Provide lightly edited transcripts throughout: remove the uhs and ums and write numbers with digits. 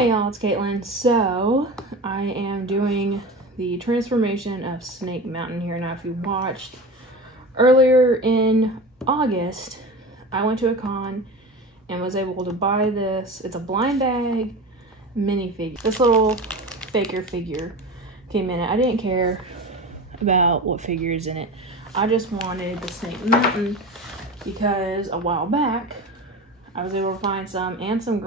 Hey y'all, it's Caitlyn. So, I am doing the transformation of Snake Mountain here. Now, if you watched earlier in August, I went to a con and was able to buy this. It's a blind bag minifigure. This little faker figure came in it. I didn't care about what figure is in it. I just wanted the Snake Mountain because a while back, I was able to find some and some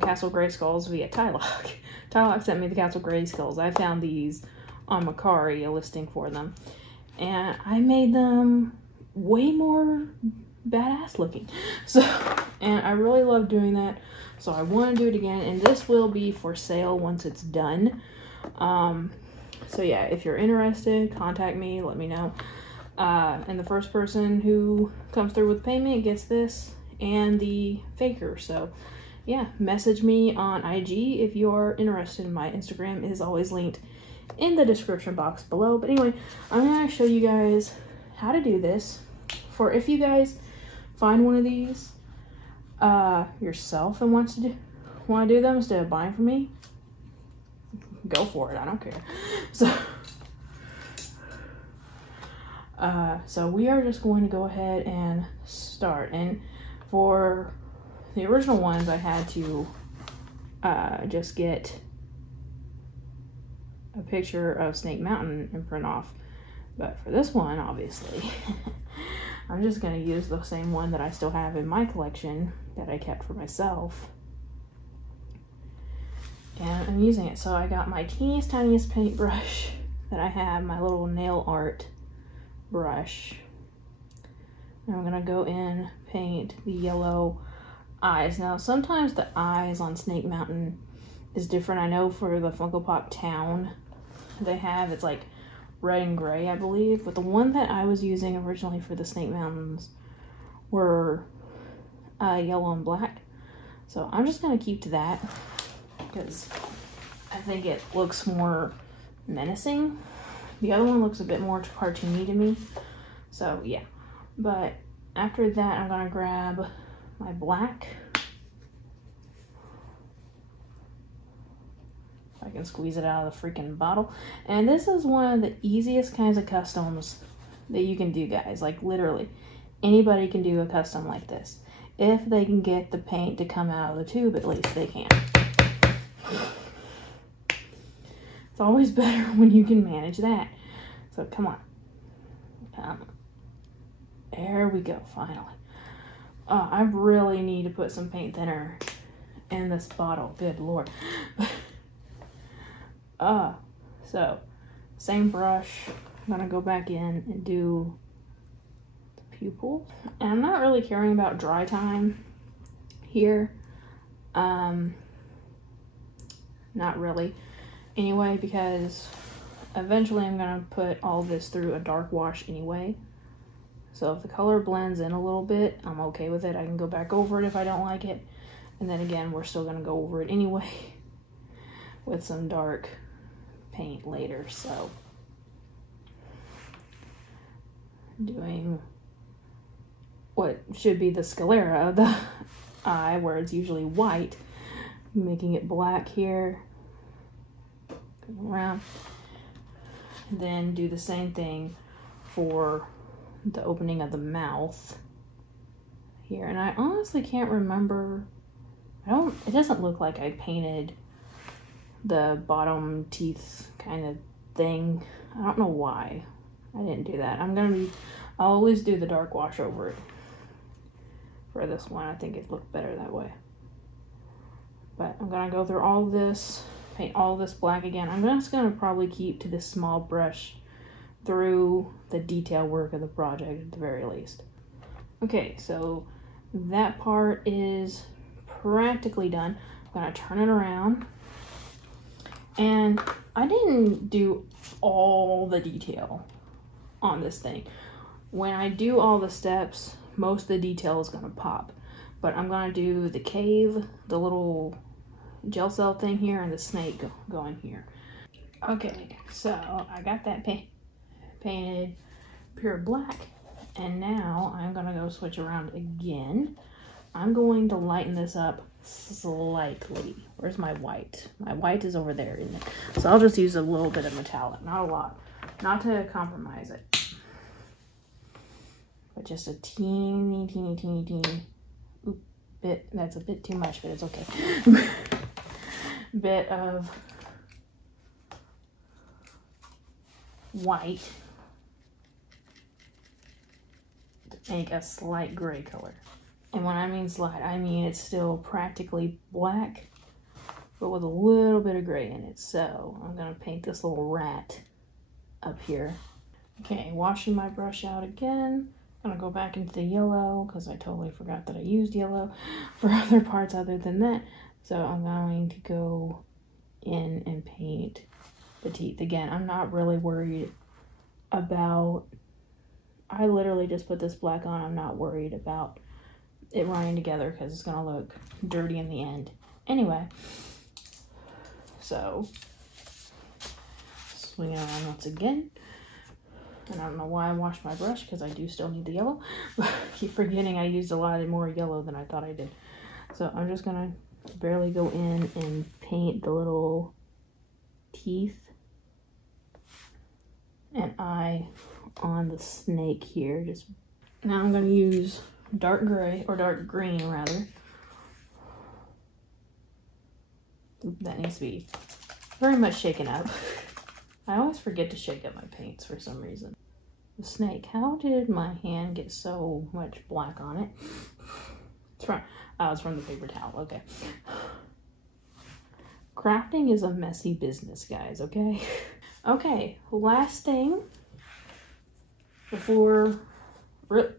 Castle Gray skulls via Tylock. Tylock sent me the Castle Gray skulls. I found these on Macari, a listing for them. And I made them way more badass looking. So, and I really love doing that. So I want to do it again. And this will be for sale once it's done. So yeah, if you're interested, contact me, let me know. And the first person who comes through with payment gets this and the faker. So yeah, message me on IG if you're interested. My Instagram is always linked in the description box below. But anyway, I'm going to show you guys how to do this. For if you guys find one of these yourself and want to do them instead of buying from me, go for it. I don't care. So we are just going to go ahead and start. And for the original ones, I had to just get a picture of Snake Mountain and print off. But for this one, obviously, I'm just going to use the same one that I still have in my collection that I kept for myself. And I'm using it. So I got my teeniest, tiniest paintbrush that I have, my little nail art brush. And I'm going to go in, paint the yellow eyes. Now, sometimes the eyes on Snake Mountain is different. I know for the Funko Pop Town they have, it's like red and gray, I believe. But the one that I was using originally for the Snake Mountains were yellow and black. So I'm just going to keep to that because I think it looks more menacing. The other one looks a bit more cartoony to me. So yeah. But after that, I'm going to grab my black. I can squeeze it out of the freaking bottle. And this is one of the easiest kinds of customs that you can do, guys. Like literally, anybody can do a custom like this. If they can get the paint to come out of the tube, at least they can. It's always better when you can manage that. So come on. There we go, finally. I really need to put some paint thinner in this bottle. Good Lord. So, same brush. I'm gonna go back in and do the pupil. And I'm not really caring about dry time here. Not really. Anyway, because eventually I'm gonna put all this through a dark wash anyway. So if the color blends in a little bit, I'm okay with it. I can go back over it if I don't like it. And then again, we're still gonna go over it anyway with some dark paint later. So doing what should be the sclera of the eye, where it's usually white, making it black here. Go around. And then do the same thing for the opening of the mouth here. And I honestly can't remember. It doesn't look like I painted the bottom teeth kind of thing. I don't know why I didn't do that. I'll always do the dark wash over it for this one. I think it looked better that way. But I'm gonna go through all this, paint all this black again. I'm just gonna probably keep to this small brush through the detail work of the project at the very least. Okay, so that part is practically done. I'm gonna turn it around. And I didn't do all the detail on this thing. When I do all the steps, most of the detail is gonna pop. But I'm gonna do the cave, the little gel cell thing here, and the snake going here. Okay, so I got that painted pure black, and now I'm gonna go switch around again. I'm going to lighten this up slightly. Where's my white? My white is over there, isn't it? So I'll just use a little bit of metallic, not a lot, not to compromise it, but just a teeny bit. That's a bit too much, but it's okay. Bit of white to make a slight gray color. And when I mean slight, I mean it's still practically black, but with a little bit of gray in it. So I'm gonna paint this little rat up here. Okay, washing my brush out again. I'm gonna go back into the yellow because I totally forgot that I used yellow for other parts other than that. So I'm going to go in and paint the teeth. Again, I'm not really worried about, I literally just put this black on. I'm not worried about it running together because it's gonna look dirty in the end. Anyway, so swing it around once again. And I don't know why I washed my brush because I do still need the yellow. But I keep forgetting I used a lot more yellow than I thought I did. So I'm just gonna barely go in and paint the little teeth and eye on the snake here. Just now I'm gonna use dark gray, or dark green rather. That needs to be very much shaken up. I always forget to shake up my paints for some reason. The snake, how did my hand get so much black on it? It's from the paper towel, okay. Crafting is a messy business, guys, okay? Okay, last thing before,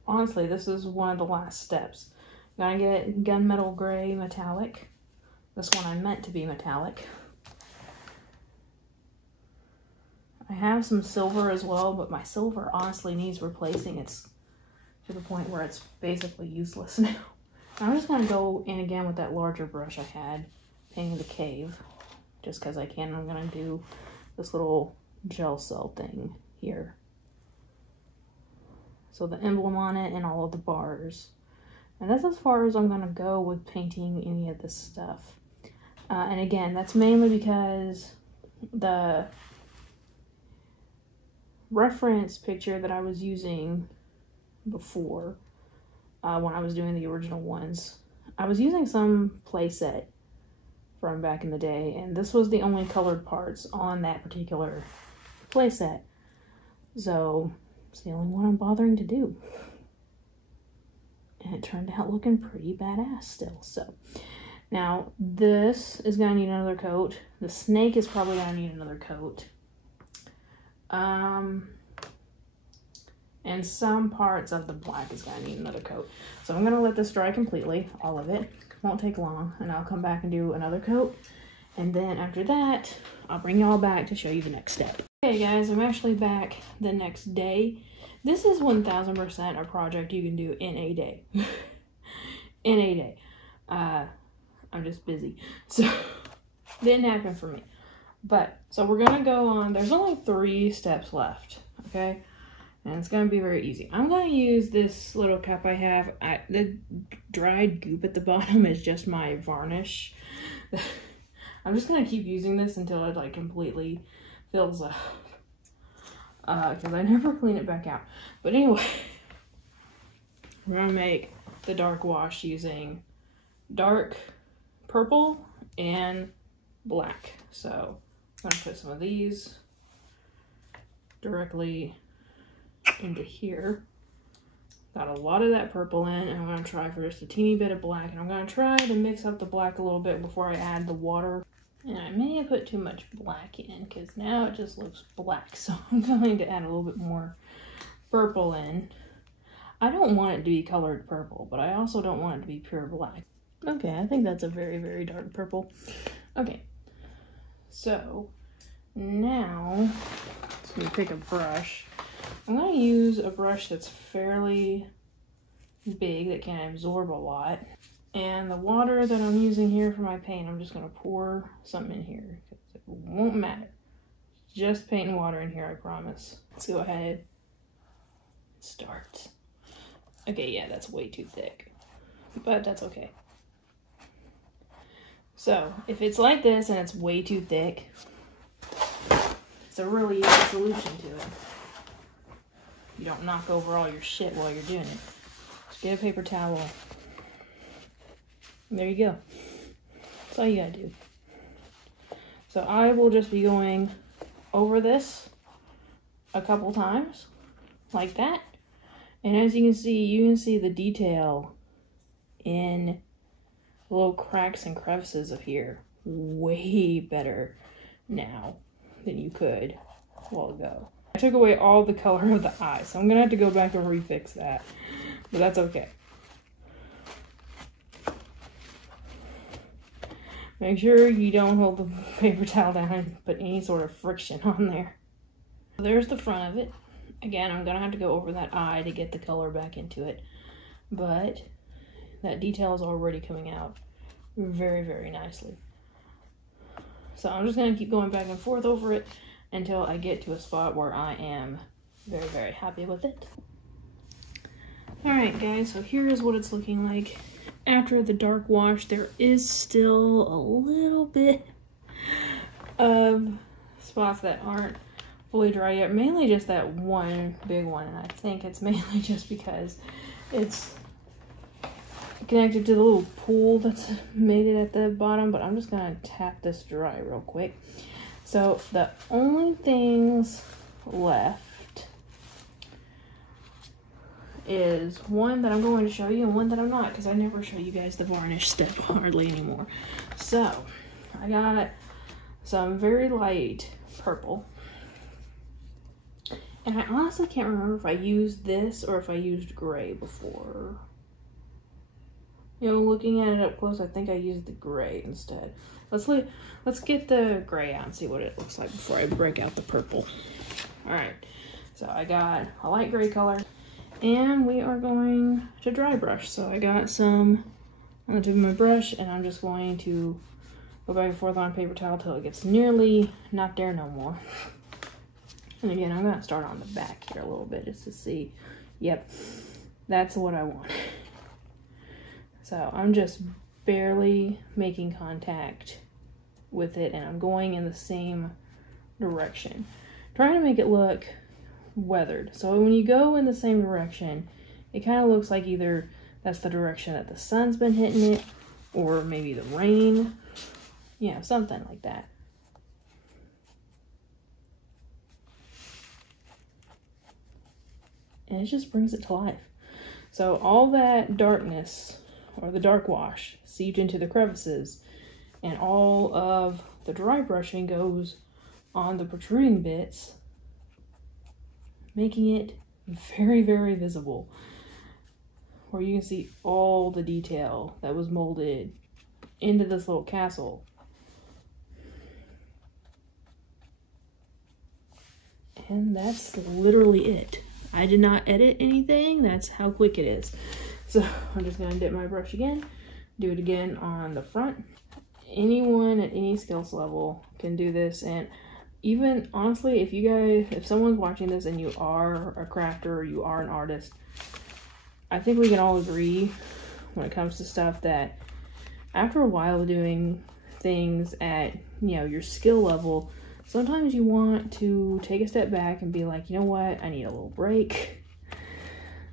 honestly, this is one of the last steps. I'm gonna get gunmetal gray metallic. This one I meant to be metallic. I have some silver as well, but my silver honestly needs replacing. It's to the point where it's basically useless now. I'm just gonna go in again with that larger brush I had, painting the cave, just because I can. I'm gonna do this little gel cell thing here. So the emblem on it and all of the bars. And that's as far as I'm gonna go with painting any of this stuff. And again, that's mainly because the reference picture that I was using before, when I was doing the original ones, I was using some playset from back in the day, and this was the only colored parts on that particular playset. So it's the only one I'm bothering to do. And it turned out looking pretty badass still. So now this is gonna need another coat. The snake is probably gonna need another coat. And some parts of the black is gonna need another coat. So I'm gonna let this dry completely, all of it. Won't take long, and I'll come back and do another coat. And then after that, I'll bring y'all back to show you the next step. Okay guys, I'm actually back the next day. This is 1000% a project you can do in a day. In a day. I'm just busy. So, didn't happen for me. But, so we're gonna go on, there's only 3 steps left, okay? And it's gonna be very easy. I'm gonna use this little cup I have. The dried goop at the bottom is just my varnish. I'm just gonna keep using this until it like completely fills up. Because I never clean it back out. But anyway, we're gonna make the dark wash using dark purple and black. So I'm gonna put some of these directly into here. Got a lot of that purple in, and I'm gonna try for just a teeny bit of black, and I'm gonna try to mix up the black a little bit before I add the water. And I may have put too much black in because now it just looks black, so I'm going to add a little bit more purple in. I don't want it to be colored purple, but I also don't want it to be pure black. Okay, I think that's a very, very dark purple. Okay, so now let me pick a brush. I'm going to use a brush that's fairly big that can absorb a lot. And the water that I'm using here for my paint, I'm just going to pour something in here. It won't matter. Just paint and water in here, I promise. Let's go ahead and start. Okay, yeah, that's way too thick. but that's okay. So if it's like this and it's way too thick, it's a really easy solution to it. You don't knock over all your shit while you're doing it. Just get a paper towel. And there you go. That's all you gotta do. So I will just be going over this a couple times, like that. And as you can see the detail in the little cracks and crevices of here way better now than you could a while ago. I took away all the color of the eye, so I'm gonna have to go back and refix that, but that's okay. Make sure you don't hold the paper towel down and put any sort of friction on there. So there's the front of it. Again, I'm gonna have to go over that eye to get the color back into it, but that detail is already coming out very, very nicely. So I'm just gonna keep going back and forth over it until I get to a spot where I am very, very happy with it. Alright guys, so here is what it's looking like after the dark wash. There is still a little bit of spots that aren't fully dry yet, mainly just that one big one, and I think it's mainly just because it's connected to the little pool that's made it at the bottom, but I'm just gonna tap this dry real quick. So the only things left is one that I'm going to show you and one that I'm not, because I never show you guys the varnish step hardly anymore. So I got some very light purple, and I honestly can't remember if I used this or if I used gray before. You know, looking at it up close, I think I used the gray instead. Let's get the gray out and see what it looks like before I break out the purple. Alright, so I got a light gray color, and we are going to dry brush. So I got some on the tip of my brush, and I'm just going to go back and forth on paper towel till it gets nearly not there no more. And again, I'm gonna start on the back here a little bit just to see. Yep, that's what I want. So I'm just barely making contact with it, and I'm going in the same direction, trying to make it look weathered. So when you go in the same direction, it kind of looks like either that's the direction that the sun's been hitting it, or maybe the rain, you know, something like that. And it just brings it to life. So all that darkness, or the dark wash, seeped into the crevices, and all of the dry brushing goes on the protruding bits, making it very, very visible, where you can see all the detail that was molded into this little castle. And that's literally it. I did not edit anything, that's how quick it is. So I'm just gonna dip my brush again, do it again on the front. Anyone at any skills level can do this, and even honestly, if someone's watching this and you are a crafter or you are an artist, I think we can all agree when it comes to stuff that after a while of doing things at, you know, your skill level, sometimes you want to take a step back and be like, you know what, I need a little break.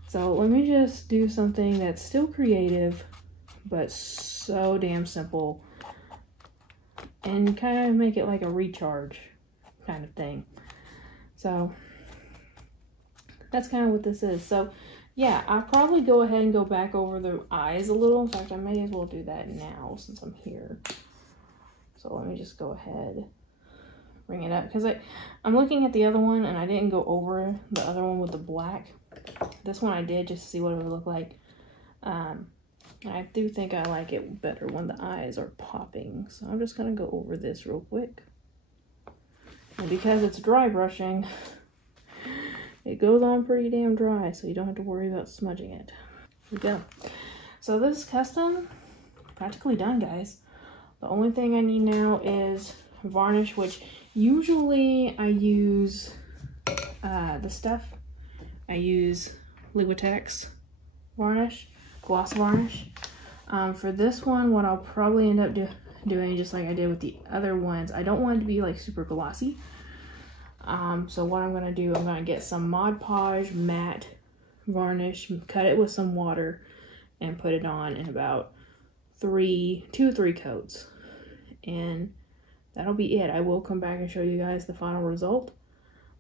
So let me just do something that's still creative, but so damn simple, and kind of make it like a recharge kind of thing. So that's kind of what this is. So yeah, I'll probably go ahead and go back over the eyes a little. In fact, I may as well do that now since I'm here. So let me just go ahead, bring it up, because I'm looking at the other one and I didn't go over the other one with the black. This one I did just to see what it would look like. I do think I like it better when the eyes are popping. So I'm just gonna go over this real quick. And because it's dry brushing, it goes on pretty damn dry, so you don't have to worry about smudging it. Here we go. So this custom, practically done, guys. The only thing I need now is varnish, which usually I use the stuff. I use Liquitex varnish, gloss varnish. For this one, what I'll probably end up doing, just like I did with the other ones, I don't want it to be like super glossy. So what I'm going to do, I'm going to get some Mod Podge matte varnish, cut it with some water, and put it on in about 2 or 3 coats. And that'll be it. I will come back and show you guys the final result.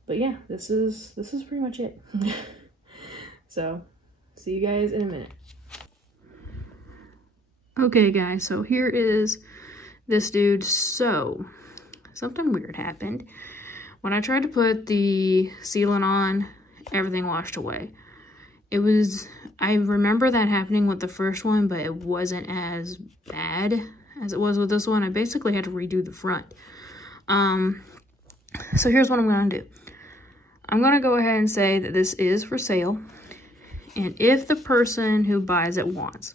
But yeah, this is pretty much it. So, see you guys in a minute. Okay guys, so here is this dude. So, something weird happened. When I tried to put the sealant on, everything washed away. I remember that happening with the first one, but it wasn't as bad as it was with this one. I basically had to redo the front. So here's what I'm gonna do. I'm gonna go ahead and say that this is for sale. And if the person who buys it wants,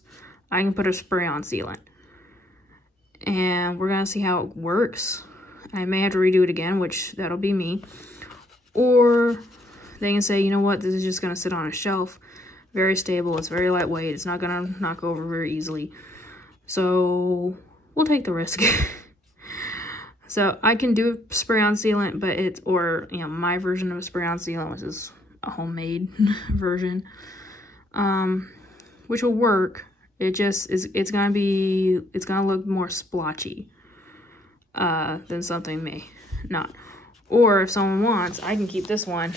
I can put a spray-on sealant. And we're gonna see how it works. I may have to redo it again, which that'll be me. Or they can say, you know what, this is just gonna sit on a shelf. Very stable, it's very lightweight, it's not gonna knock over very easily. So we'll take the risk. So I can do a spray-on sealant, but it's, or, you know, my version of a spray-on sealant, which is a homemade version, which will work. It just is, it's gonna look more splotchy, than something may not. Or if someone wants, I can keep this one,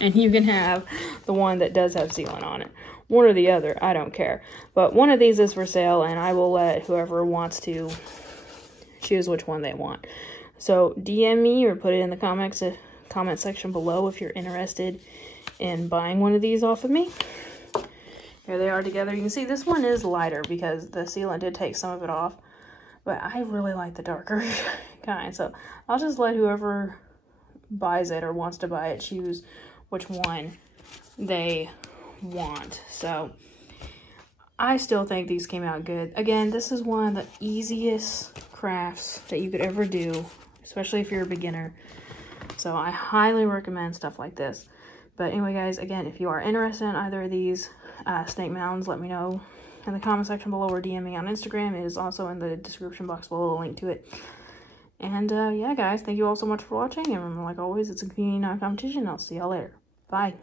and you can have the one that does have sealant on it. One or the other, I don't care. But one of these is for sale, and I will let whoever wants to choose which one they want. So DM me or put it in the comment section below if you're interested in buying one of these off of me. Here they are together. You can see this one is lighter because the sealant did take some of it off, but I really like the darker kind. So I'll just let whoever buys it or wants to buy it choose which one they want. So I still think these came out good. Again, this is one of the easiest crafts that you could ever do, especially if you're a beginner. So I highly recommend stuff like this. But anyway, guys, again, if you are interested in either of these snake mounds, let me know in the comment section below or DM me on Instagram. It is also in the description box below, a link to it. And yeah, guys, thank you all so much for watching. And remember, like always, it's a community, not a competition. I'll see y'all later. Bye.